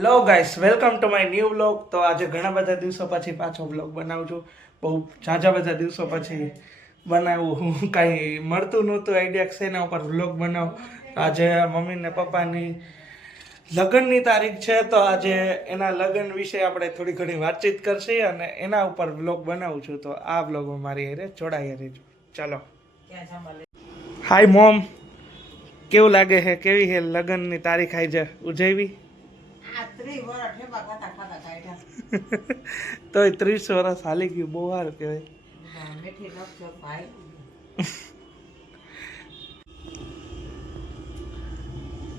Hello guys, welcome to my new vlog. તો આજે ઘણા બધા દિવસો પછી પાછો વ્લોગ બનાવું છું. બહુ ઝાઝા બધા દિવસો પછી બનાવું. કાંઈ મળતું નહોતું આઈડિયા છે એના ઉપર વ્લોગ બનાવું. આજે મમ્મી ને પપ્પાની લગ્નની તારીખ છે, તો આજે એના લગ્ન વિશે આપણે થોડી ઘણી વાતચીત કરશી અને એના ઉપર વ્લોગ બનાવું છું. તો આ વ્લોગમાં મારી હારે જોડાઈ રહેજો. ચાલો. હાય મોમ, કેવું લાગે છે? કેવી છે લગ્નની તારીખ આજે ઉજવી? તો 30 વર્ષ હાલી ગયું, બહુ સારું કહેવાય.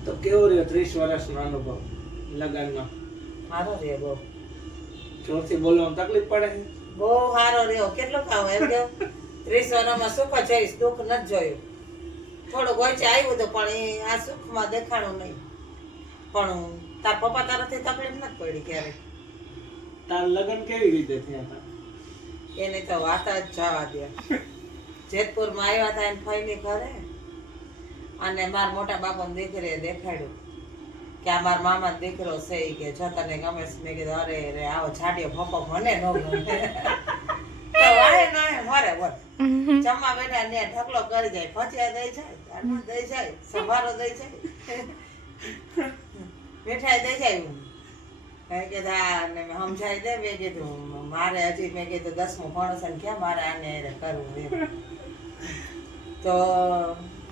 તો કેવો રહ્યો 30 વર્ષનો અનુભવ લગ્નનો? સારો રહ્યો બહુ. જોરથી બોલવામાં તકલીફ પડે છે? બહુ સારો રહ્યો. કેટલું ખાવ એમ કે 30 વર્ષમાં સુખ જોઈશ, દુઃખ નથી જોયું. થોડું ગોચે આવ્યું હતું પણ આ સુખમાં દેખાણું નહીં. પણ તાર પપ્પા તરફથી તકલીફ નથી પડી ક્યારેક. તાર લગ્ન કેવી રીતે થયા હતા? એને તો વાત જ જવા દે. જેતપુરમાં આવ્યા હતા એને ફઈની ઘરે, અને મારા મોટા બાપાને દીકરીએ દેખાડ્યું કે આ મારા મામા દીકરો છે. ઈ કે જો તને ગમે છે? મેં કીધું અરે રે આવો છાડિયો પપ્પો મને ન ગમે. તો વાહે ના મરે બોલ. જમવા બેઠા ને ઢગલો કરી જાય, ભજીયા દઈ જાય, દાળ દઈ જાય, સંભારો દઈ જાય, મીઠાઈ દઈ જાય. મેં કીધું આ ને સમજાઈ દે. મેં કીધું મારે હજી મેં કીધું 10મું ભણો છે ને ક્યાં મારે આને કરવું એમ. તો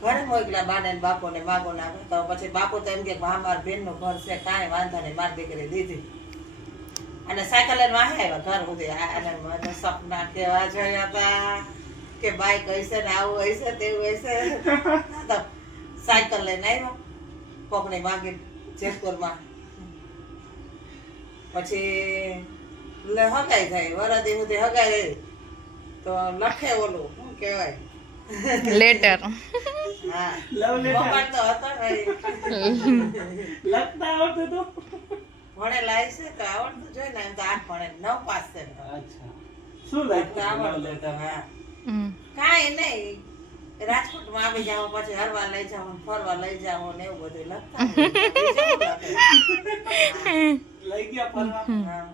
ઘરે મોકલ્યા બાને ને બાપુ ને માગો નાખે. તો પછી બાપુ તો એમ કે હા મારા બેનનું ઘર છે, કાંઈ વાંધો નહીં, મારી દીકરી દીધી. અને સાયકલ લઈને વાહે આવ્યા ઘર સુધી. અને મને સપના કેવા જોયા હતા કે બાઈક હશે ને આવું હશે તેવું હશે. તો સાયકલ લઈને આવ્યા કોકની માંગી જેતપુરમાં. પછી હગાઈ થાય વરદી સુધી હગાઈ રહી. તો લખે ઓલું શું કહેવાય, લેટર. હા લવ લેટર. મોબાઈલ તો હતો ને. લખતા આવડતું તો? ભણેલા છે તો આવડતું જોઈએ ને. એમ તો 8 ભણે 9 પાસ છે. અચ્છા, શું લખતા આવડતું તો હા. કાંઈ નહીં, રાજકોટમાં આવી જાવ, પછી હરવા લઈ જાવ, ફરવા લઈ જાવ ને એવું બધું લખતા. લઈ ગયા ફરવા? હા.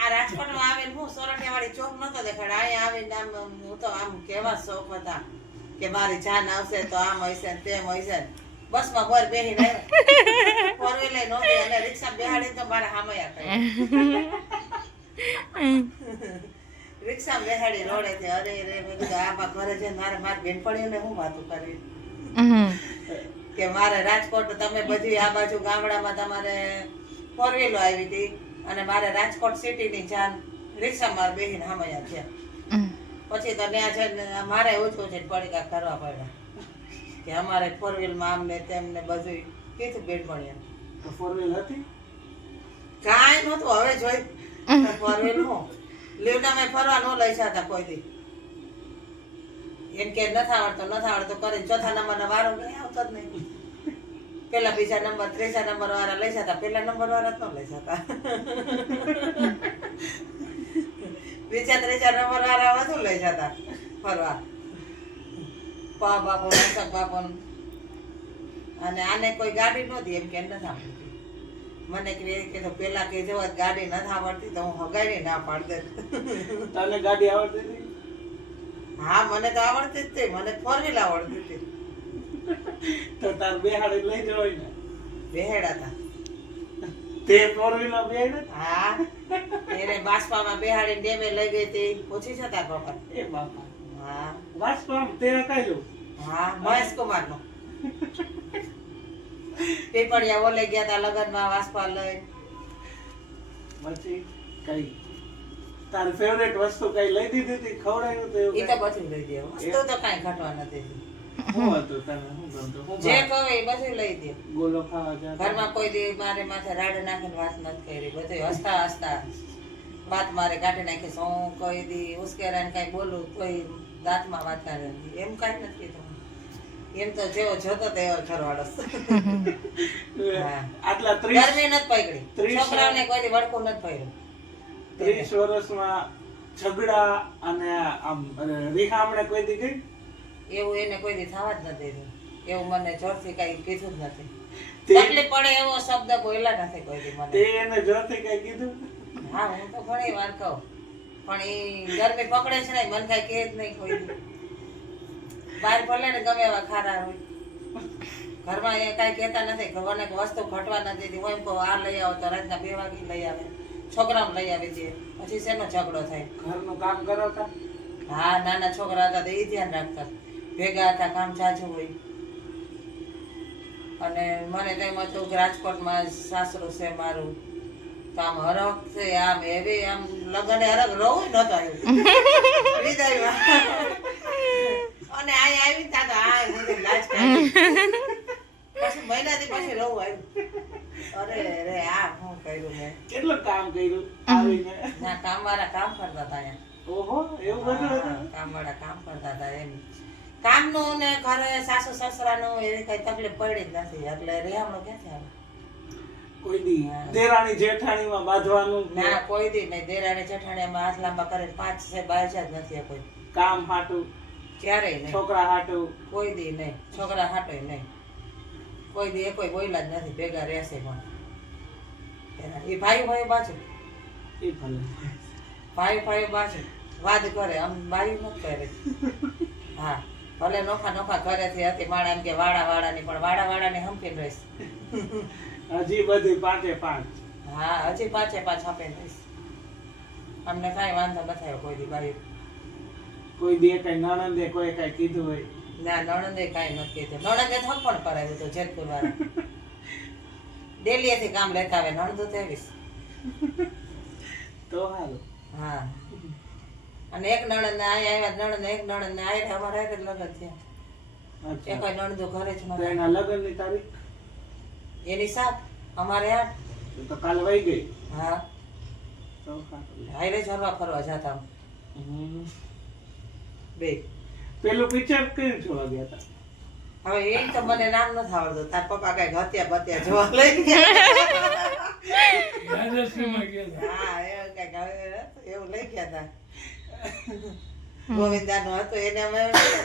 આ રાજકોટમાં આવીને હું સોરઠિયા વાળી ચોક નતો દેખાડ. અહીંયા આવીને આમ હું તો આમ કેવા શોખ હતા કે મારી જાન આવશે તો આમ હશે ને તેમ હશે. બસમાં બોર બેહીને આવ્યા, ફોર વ્હીલર નહોતી અને રિક્ષા બેહાડી તો મારા હામયા કરી. રિક્ષા બેહાડી રોડેથી. અરે રે મેં કીધું આમાં ઘરે જઈને મારી બેનપણીઓને હું વાતું કરી કે મારે રાજકોટ તમે બધી આ બાજુ ગામડામાં તમારે ફોર વ્હીલો આવી હતી અને મારે રાજકોટ સિટીની જાન રિક્ષામાં બેહીને હામયા થયા. પછી તો ત્યાં છે મારે ઓછું છે પડીકા કરવા પડ્યા કે અમારે ફોર વ્હીલમાં આમ ને તેમ ને બધું કીધું બેનપણીઓ. તો ફોર વ્હીલ હતી? કાંઈ નહોતું. હવે જોઈ ફોર વ્હીલ હું લીવડા મેં ફરવા ન લઈ જતા કોઈ દી. એમ કે નથી આવડતો કરીને ચોથા નંબરનો વારો કઈ આવતો જ નહીં. પેલા બીજા નંબર ત્રીજા નંબર વાળા લઈ જતા, પેલા નંબર વાળા ન લઈ જતા. બીજા ત્રીજા નંબર વાળા વધુ લઈ જતા ફરવા. પા બાપુ નસક બાપુ. અને આને કોઈ ગાડી નહોતી એમ કે નથી આવડતી. મને કીધું પેલા કીધું ગાડી નથી આવડતી તો હું હગાઈ ના પાડી દે. તને ગાડી આવડતી હતી? હા મને તો આવડતી જ હતી. મને ફોર વ્હીલ આવડતી હતી. તો તાર બેહાડી લઈ જવાય ને? બેહેડા હતા. તે ફોર વ્હીલર બેહાડે? હા એને બાસપામાં બેહાડીને ડેમે લઈ ગઈ હતી. પૂછી જતા પપ્પા. એ બાપા. હા વાસ્તવમાં તે અકાયું? હા મહેશ કુમાર નો. પીપળિયા ઓલે ગયા હતા લગ્નમાં વાસપા લઈ. પછી કઈ તારી ફેવરેટ વસ્તુ કઈ લઈ દીધી હતી? ખવડાવ્યું તો એ તો બધું લઈ દે. વસ્તુ તો કાંઈ ઘટવા નથી. શું હતું તને? શું ગમતું? જે કહે એ બધું લઈ દે. ગોલો ખાવા જતા? ઘરમાં કોઈ દી મારે માથે રાડ નાખીને વાત નથી કરી. બધું હસતા હસતા વાત મારે કાઢી નાખી. હું કોઈ દી ઉશ્કેરાને કઈ બોલું તોય દાંતમાં વાત કાઢે. એમ કાંઈ નથી કીધું. એમ તો જેવો જોતો તેવો ઘરવાળો. આટલા 30 ગરમી નથી પકડી. છોકરાઓને કોઈ દી વડકું નથી પડ્યું. 30 વર્ષમાં ઝઘડા અને આમ રીહામણે કોઈ દી ગઈ? એવું એને કોઈ દી થવા જ નથી દીધું. એવું મને જોરથી કઈ કીધું જ નથી. તકલીફ પડે એવો શબ્દ બોલ્યા નથી કોઈ દી તે મને. એને જોરથી કઈ કીધું? હા હું તો ઘણી વાર કહું પણ ઈ ગરમી પકડે છે ને મન કઈ કે જ નહીં કોઈ દી. બહાર ભલે ને ગમે એવા ખારા હોય ઘરમાં એ કઈ કહેતા નથી કે મને વસ્તુ ઘટવા નથી દીધી. હું એમ કહું આ લઈ આવો તો રાતના 2 વાગે લઈ આવે, છોકરાઓને લઈ આવી દે, પછી શેનો ઝઘડો થાય? ઘરનું કામ કરો તા? હા નાના છોકરા હતા તો એ ધ્યાન રાખતા, ભેગા હતા, કામ જાજુ હોય. અને મને તો એમ હતું કે રાજકોટમાં સાસરું છે મારું તો આમ હરખ છે, આમ એવી આમ લગન હરખ રહું નતો આવ્યું વિદાયમાં. અને અહીં આવી તા તો આ બધું લાજ કાઢી. પછી મહિનાથી પછી રહું આવ્યું. અરે રે આ શું કર્યું મેં? કેટલું કામ કર્યું આવીને? ના કામવાળા કામ કરતા હતા અહીંયા. ઓહો, એવું બધું હતું? કામવાળા કામ કરતા હતા એમ. કામનું ને ઘરે સાસુ સસરાનું એવી કઈ તકલીફ પડી જ નથી એટલે રેહામણું ક્યાંથી આવે? કોઈ દી દેરાણી જેઠાણીમાં બાંધવાનું કે ના કોઈ દી નહીં. દેરાણી જેઠાણીમાં હાથ લાંબા કરે 5 છે 12 જ નથી કોઈ કામ હાટું, ક્યારેય નહીં. છોકરા હાટું? કોઈ દી નહીં. છોકરા હાટોય નહીં. કોઈ દી કોઈ બોલ્યા જ નથી. ભેગા રહેશે પણ એ ભાઈ બાજુ એ ભલે. ભાઈ બાજુ વાદ કરે, આમ બાઈ નથી કરે. હા ભલે નોખા ઘરેથી હતી માણા એમ કે વાડાની પણ વાડાની હંપીને રહીશ. હજી બધી 5 એ 5. હા હજી 5 એ 5 હંપીને રહીશ. અમને કાંઈ વાંધો નથી આવ્યો કોઈ દી બાઈ. કોઈ દી કઈ નણંદે કોઈ કઈ કીધું હોય? ના નણંદે કાંઈ નથી કીધું. નણંદે થપ પણ કરાવ્યું હતું જેતપુર વાળા. ડેલીએથી કામ લેતા આવે નણંદો તેવીસ. તો હારું. હા અને એક નણંદ અહીંયા આવ્યા, નણંદ એક નણંદ આયરે અમારે હારે જ લગ્ન થયા. એ અચ્છા, કોઈ નણંદો ઘરે જ તો નહોતા. એના લગ્નની તારીખ એની 7 અમારે 8. તો કાલ વહી ગઈ. હા તો હારું. હારે જ હરવા ફરવા જતા અમે હમ. બે. પેલું પિક્ચર કયું જોવા ગયા હતા? હવે એ તો મને નામ નથી આવડતું. તાર પપ્પા કઈક હત્યા બત્યા જોવા લઈ ગયા. હા એવું કઈક એવું લઈ ગયા હતા. ગોવિંદા નું હતું એને અમે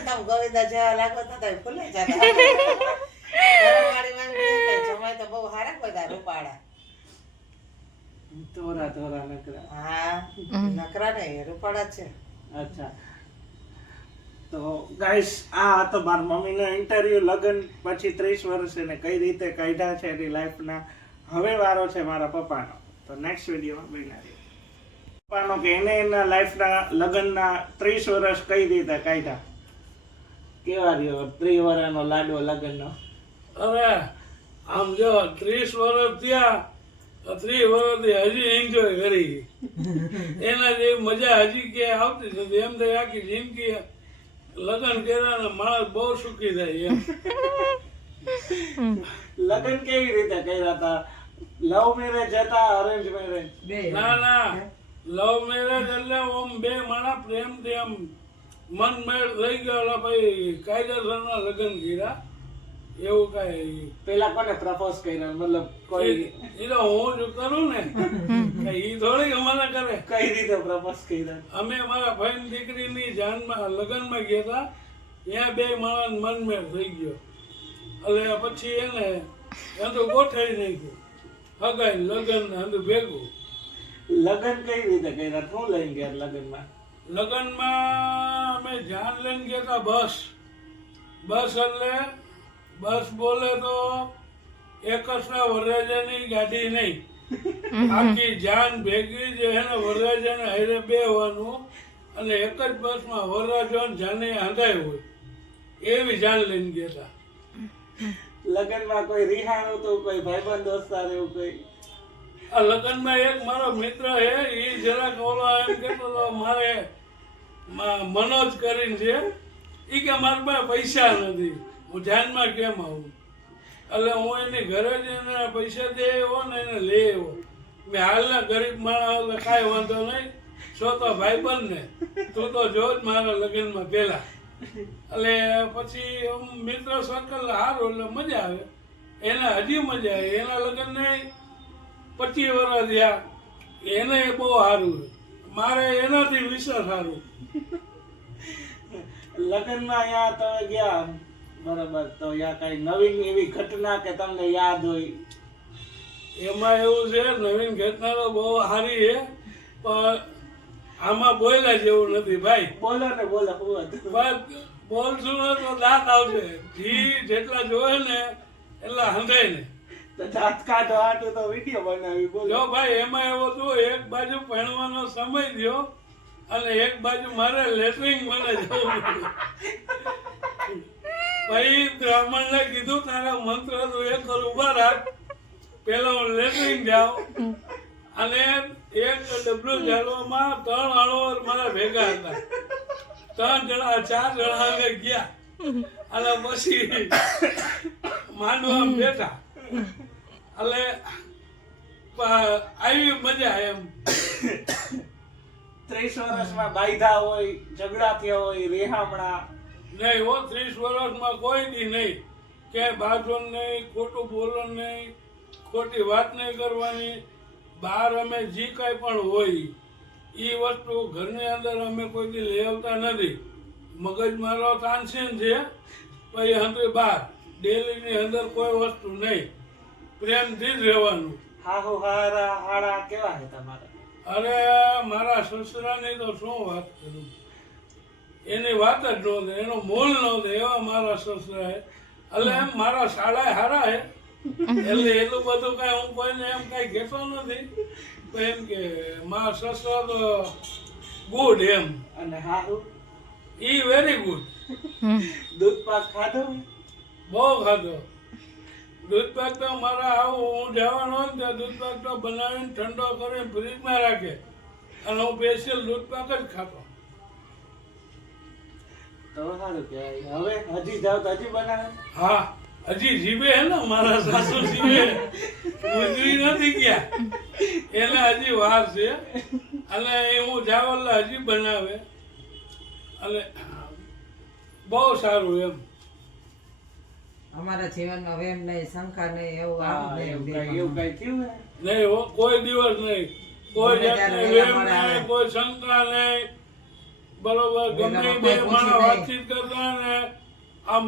તમે ગોવિંદા જેવા લાગો તો ફૂલે જતા. ઘરવાળી વાળી કે જમાય તો બહુ સારા બધા રૂપાળા. તોરા નકરા. હા નકરા નહીં રૂપાળા જ છે. અચ્છા, તો ગાઈસ આ હતો મારા મમ્મીનો ઇન્ટરવ્યુ લગ્ન પછી 30 વર્ષ એને કઈ રીતે કાઢ્યા છે એની લાઈફના. હવે વારો છે મારા પપ્પાનો, તો નેક્સ્ટ વિડીયોમાં બન્યા રહીએ. પપ્પાનો કે એને એના લાઈફના લગ્નના 30 વર્ષ કઈ રીતે કાઢ્યા, કેવા રહ્યો 30 વર્ષનો લાડવો લગ્નનો? અરે આમ જો 30 વર્ષ થયા, 30 વર્ષથી હજી એન્જોય કરી. એના જેવી મજા હજી ક્યાંય આવતી નથી. એમ થાય આખી જિંદગી લગ્ન કર્યા ને માણસ બહુ સુખી થાય એમ. લગ્ન કેવી રીતે કર્યા હતા? લવ મેરેજ હતા, અરેન્જ મેરેજ? ના લવ મેરેજ એટલે આમ બે માણસ પ્રેમથી આમ મન મેળ થઈ ગયો એટલે ભાઈ કાયદેસરના લગ્ન કર્યા. એવું કઈ પેલા કોને પ્રપોઝ કર્યા? મતલબ કોઈ એ તો હું જ કરું ને, એ થોડી અમારે કરે. કઈ રીતે પ્રપોઝ કર્યા? અમે મારા ભાઈ દીકરીની જાનમાં લગ્નમાં ગયા હતા, ત્યાં બે માણસ મનમેળ થઈ ગયો એટલે પછી એને એનું ગોઠવી નાખ્યું. હગાઈ લગ્ન એનું ભેગું. લગ્ન કઈ રીતે કર્યા? શું લઈને ગયા લગ્નમાં? લગ્નમાં અમે જાન લઈને ગયા હતા બસ એટલે બસ બોલે તો એકસના વરરાજાની ગાડી નહીં, આખી જાન ભેગી જે એને વરરાજાને હારે બેહવાનું અને એક જ બસમાં વરરાજો ને જાને હંગાય હોય એવી જાન લઈને ગયા હતા. લગ્નમાં કોઈ રિહાણું તો કોઈ ભાઈબંધ દોસ્તાર એવું કોઈ? આ લગ્નમાં એક મારો મિત્ર હે, એ જરાક ઓલો એમ કહેતો હતો મારે મનોજ કરીને છે, એ કે મારી પાસે પૈસા નથી, હું જાનમાં કેમ આવું? એટલે હું એની ઘરે જ એને પૈસા દે એવો ને એને લે એવો. મેં હાલના ગરીબ માણસ એટલે કાંઈ વાંધો નહીં, છો તો ભાઈબંધ ને તું તો જો જ મારા લગ્નમાં પહેલા. એટલે પછી મિત્ર સર્કલ સારું એટલે મજા આવે. એને હજી મજા આવે. એના લગ્નને 25 વર્ષ થયા, એને બહુ સારું. મારે એનાથી વિશેષ સારું. લગ્નમાં અહીંયા તમે ગયા બરાબર. તો યા કઈ નવીન એવી ઘટના કે તમને યાદ હોય? એમાં એવું છે, નવીન ઘટના તો બહુ સારી છે, પણ આમાં બોલ્યા જેવું નથી ભાઈ. બોલો ને બોલો. શું હતું? બસ બોલશું ને તો દાંત આવશે. ઘી જેટલા જોવે ને એટલા હંધાય ને. તો દાંત કાઢો આટલું તો વિડીયો બનાવી. બોલો. જો ભાઈ એમાં એવું હતું, એક બાજુ ભણવાનો સમય થયો અને એક બાજુ મારે લેટરિંગ મને જવું પડ્યું. પછી બ્રાહ્મણને કીધું તારા મંત્ર તું એક કર ઉભા રાખ, પેલા હું લેટરિંગ જાઉં. અને એક ડબલું ઝાડવામાં 3 અણુઓ મારા ભેગા હતા. 3 જણા 4 જણા અમે ગયા અને પછી માંડવા બેઠા. એટલે આવી મજા એમ. 30 વર્ષમાં બાયધા હોય, ઝઘડા થયા હોય, રેહામણા? નહીં હો, 30 વર્ષમાં કોઈ દી નહીં. ક્યાંય બાજણ નહીં, ખોટું બોલણ નહીં, ખોટી વાત નહીં કરવાની. બહાર અમે જે કાંઈ પણ હોય એ વસ્તુ ઘરની અંદર અમે કોઈ દી લઈ આવતા નથી. મગજ મારો તાનસીન છે, પછી અંદર બહાર ડેલીની અંદર કોઈ વસ્તુ નહીં. પ્રેમથી જ રહેવાનું. હાહુ હારા હાડા કેવા છે તમારા? અરે મારા સસરાની તો શું વાત કરું, એની વાત જ નહોતી, એનો મૂળ નહોતો એવા મારા સસરા હે. એટલે એમ મારા શાળા હારા હે, એટલે એટલું બધું કાંઈ હું કોઈને એમ કાંઈ કહેતો નથી. પણ એમ કે મારા સસરા તો ગુડ એમ. અને હાહુ? ઈ વેરી ગુડ. દૂધ પાક ખાધો? બહુ ખાધો. દૂધ પાક તો મારા આવું હું જવાનો હોય ને ત્યાં દૂધ પાક તો બનાવીને ઠંડો કરીને ફ્રીજમાં રાખે અને હું સ્પેશિયલ દૂધ પાક જ ખાતો. તો સારું કહેવાય. હવે હજી જાવ તો હજી બનાવે? હા, હજી જીવે હે ને મારા સાસુ જીવે, ગુજરી નથી ગયા, એને હજી વાર છે. અને એ હું જાવ એટલે હજી બનાવે અને બહુ સારું એમ. અમારા જીવનમાં વેમ નહીં, શંકા નહીં, એવું હા, આવું જ એવું નહીં. કઈ થયું ને? નહીં હો, કોઈ દિવસ નહીં, કોઈ ગમે જાતની ત્યારે વેમ મળે. નહીં, કોઈ શંકા નહીં. બરોબર, ગમે કોઈ બે પૂછ્યું માણસ નહીં. વાતચીત કરતા ને આમ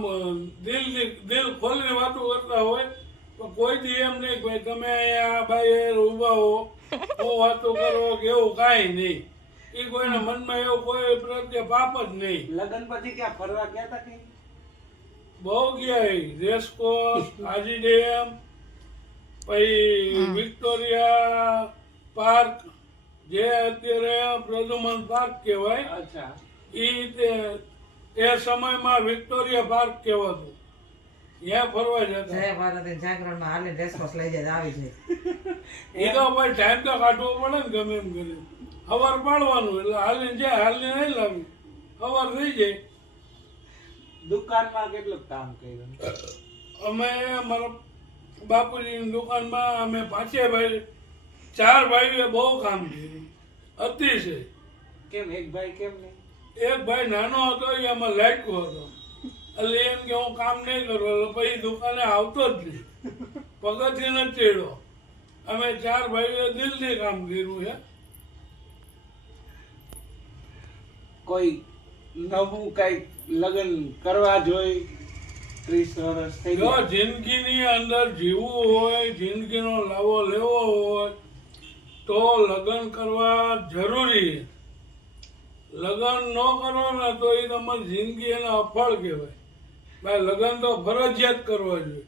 દિલ ખોલીને વાતો કરતા હોય તો કોઈ દી એમ નહીં ભાઈ તમે અહીંયા ભાઈ ઉભા હો, હું વાતો કરો કે એવું કાંઈ નહીં. એ કોઈના મનમાં એવું કોઈ પ્રત્યે પાપ જ નહીં. લગ્ન પછી ક્યાં ફરવા ગયા હતા કે? બહુ ગયા રેસકોર્સ, હાજી ડેમ, પછી વિક્ટોરિયા પાર્ક, જે અત્યારે પ્રદુમન પાર્ક કહેવાય. અચ્છા. એ સમયમાં વિક્ટોરિયા પાર્ક કહેવાતું. ત્યાં ફરવા જતા. જય ભારત જાગરણમાં હાલીને રેસકોર્સ લઈ જાય આવી જાય. એ તો ભાઈ ટાઈમ તો કાઢવો પડે ને ગમે એમ કરી. સવાર પાડવાનું એટલે હાલીને જાય, હાલીને નહીં લાવી, સવાર થઈ જાય. દુકાનમાં કેટલું કામ કર્યું? અમે મારા બાપુજીની દુકાનમાં અમે 5 ભાઈ, 4 ભાઈઓએ બહુ કામ કર્યું, અતિશય. કેમ એક ભાઈ કેમ નહીં? એક ભાઈ નાનો હતો, એ આમાં લાયકો હતો. એટલે એમ કે હું કામ નહીં કરું, એટલે પછી દુકાને આવતો જ નહીં, પગથિયે નથી ચડ્યો. અમે 4 ભાઈઓએ દિલથી કામ કર્યું છે. કોઈ નવું કઈ લગ્ન કરવા જોઈ? 30 વર્ષ થઈ જો ગયા. જિંદગીની અંદર જીવવું હોય, જિંદગીનો લાવો લેવો હોય તો લગ્ન કરવા જરૂરી છે. લગ્ન ન કરો ને તો એ તમારી જિંદગી એને અફળ કહેવાય. ભાઈ લગ્ન તો ફરજિયાત કરવા જોઈએ.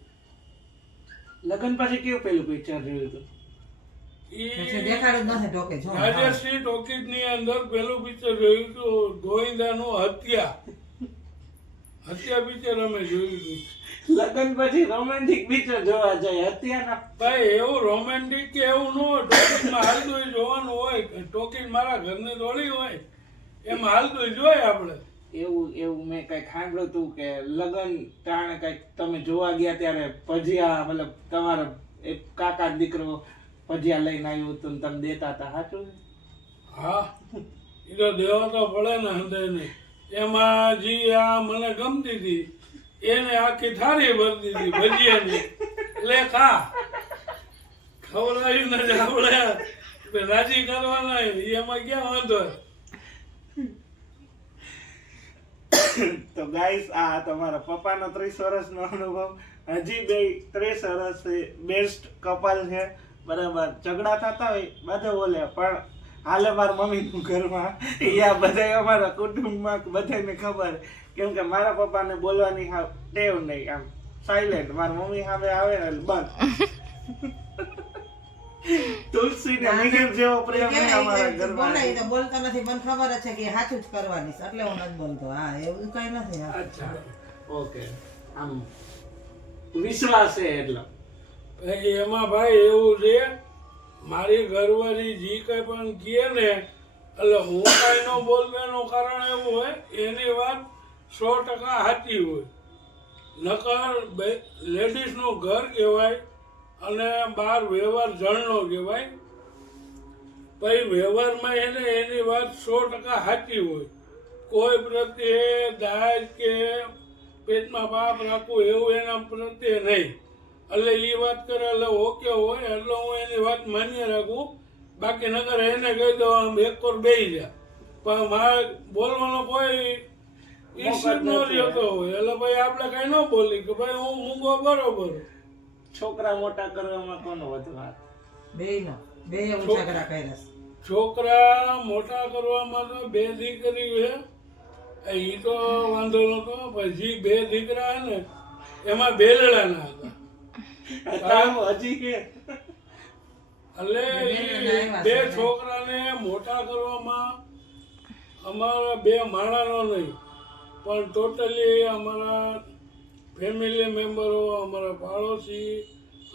લગ્ન પછી કેવું પેલું પિક્ચર જોયું હતું? પછી દેખાડ્યું જ નથી ટોકે જો. રાજશ્રી ટોકીઝ ની અંદર પેલું પિક્ચર જોયું હતું, ગોવિંદાનું હત્યા. હત્યા પિક્ચર અમે જોયું હતું. લગ્ન પછી રોમેન્ટિક પિક્ચર જોવા જાય. અત્યારના ભાઈ એવું રોમેન્ટિક કે એવું ન હોય, ટોકીઝમાં હાલતું જોવાનું હોય. ટોકીઝ મારા ઘરની થોડી હોય, એમાં હાલતું જોય આપણે. એવું મેં કઈક સાંભળ્યું હતું કે લગ્ન ટાણે કઈક તમે જોવા ગયા ત્યારે ભજીયા, મતલબ તમારા એક કાકા દીકરો ભજીયા લઈને આવ્યું હતું ને તમે દેતા હતા, સાચું? હા, એ તો દેવા તો પડે ને હૃદય ને. એમાં જે આ મને ગમતી હતી એને આખી થાળી ભરી દીધી ભજીયાની. એટલે ખા, ખવડાવીને જ આપણે રાજી કરવાના, એમાં ક્યાં વાંધો. તો ગાઈસ આ તમારા પપ્પાનો 30 વર્ષનો અનુભવ. હજી બે 30 વર્ષ બેસ્ટ કપલ છે, બરાબર. ઝઘડા થતા હોય બધે બોલે, પણ હાલે મારા મમ્મીનું ઘરમાં યા બધા અમારા કુટુંબમાં બધાને ખબર, કેમ કે મારા પપ્પાને બોલવાની ટેવ નહીં, આમ સાયલેન્ટ. મારા મમ્મી સામે આવે ને બંધ. તુલસી ને મિહિર જેવો પ્રેમ છે અમારા ઘરમાં. બોલે તો બોલતો નથી, મને ખબર જ છે કે સાચું જ કરવાની છે, એટલે હું નથી બોલતો. હા, એવું કઈ નથી. હા. અચ્છા, ઓકે. આમ વિશ્વાસ છે એટલો. એમાં ભાઈ એવું છે, મારી ઘરવાળી જે કઈ પણ કહે ને, એટલે હું કઈ ન બોલતો એનું કારણ એવું હોય, એની વાત 100% સાચી હોય. નકર લેડીઝનું ઘર કહેવાય અને બહાર વ્યવહાર જણનો કહેવાય. પછી વ્યવહારમાં એને એની વાત 100% સાચી હોય. કોઈ પ્રત્યે દાજ કે પેટમાં પાપ રાખવું એવું એના પ્રત્યે નહીં. એટલે એ વાત કરે એટલે ઓકે હોય, એટલે હું એની વાત માન્ય રાખું. બાકી નકર એને કહી દો આમ એક પર બેસી જા, પણ મારે બોલવાનો કોઈ ઈચ્છા ન રહેતો હોય, એટલે ભાઈ આપણે કઈ ન બોલી કે ભાઈ હું મૂંગો બરોબર. છોકરા મોટા કરવામાં કોનો વધુ હાથ? બેયનો. બેય ઊંચા કર્યા. છોકરા મોટા કરવામાં તો 2 દીકરી છે, એ તો વાંધો નતો. પછી 2 દીકરા હે ને એમાં બેલડાના હતા. હજી કે એટલે ઈ 2 છોકરાને મોટા કરવામાં અમારા 2 માણાનો નહીં, પણ ટોટલી અમારા ફેમિલી મેમ્બરો, અમારા પાડોશી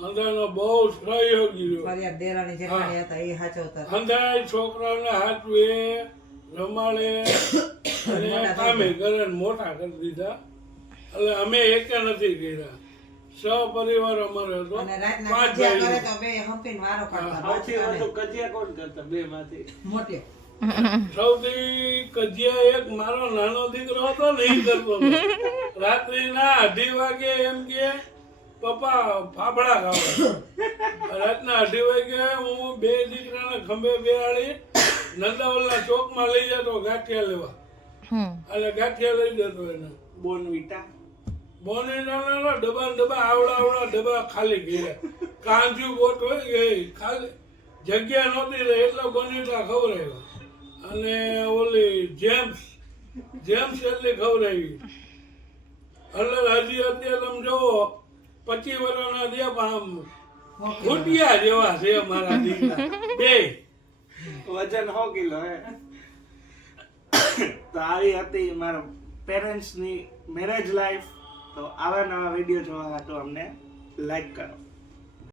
અંધાનો બહુ સહયોગી રહ્યો. ફરિયાદ દેરાણી જેઠાણી હતા, એ સાચવતા. અંધાય છોકરાને હાચવે, રમાડે અને કામે કરે, મોટા કરી દીધા. એટલે અમે એકે નથી કર્યા, સહપરિવાર અમારો હતો. અને રાતના કજિયા કરે તો બે હંપીને વારો કાઢતા. સૌથી વધુ કજિયા કોણ કરતા બે માંથી? મોટી. સૌથી કજિયા એક મારો નાનો દીકરો હતો ને, એ કરતો હતો. રાત્રિના 2:30 વાગે એમ કે પપ્પા ફાફડા ખાવા. રાતના 2:30 વાગે હું 2 દીકરાને ખંભે બેહાડી નંદાવલના ચોકમાં લઈ જતો ગાંઠિયા લેવા, અને ગાંઠિયા લઈ જતો એને. બોનવીટા બોનવીટા ડબ્બા આવડા ડબ્બા ખાલી ગયા. કાંજુ બોટ હોય ગઈ, ખાલી જગ્યા નહોતી રહી એટલે બોનવીટા ખવડાવ્યા. અને ઓલી જેમ્સ એટલી ખવડાવી. એટલે હજી અત્યારે તમે જોવો 25 વર્ષના દે, આમ ફૂટિયા જેવા છે મારા દીકરા બે. વજન 100 કિલો હે. તો આવી હતી મારા પેરેન્ટ્સની મેરેજ લાઈફ. તો આવા નવા વિડીયો જોવા તો અમને લાઈક કરો.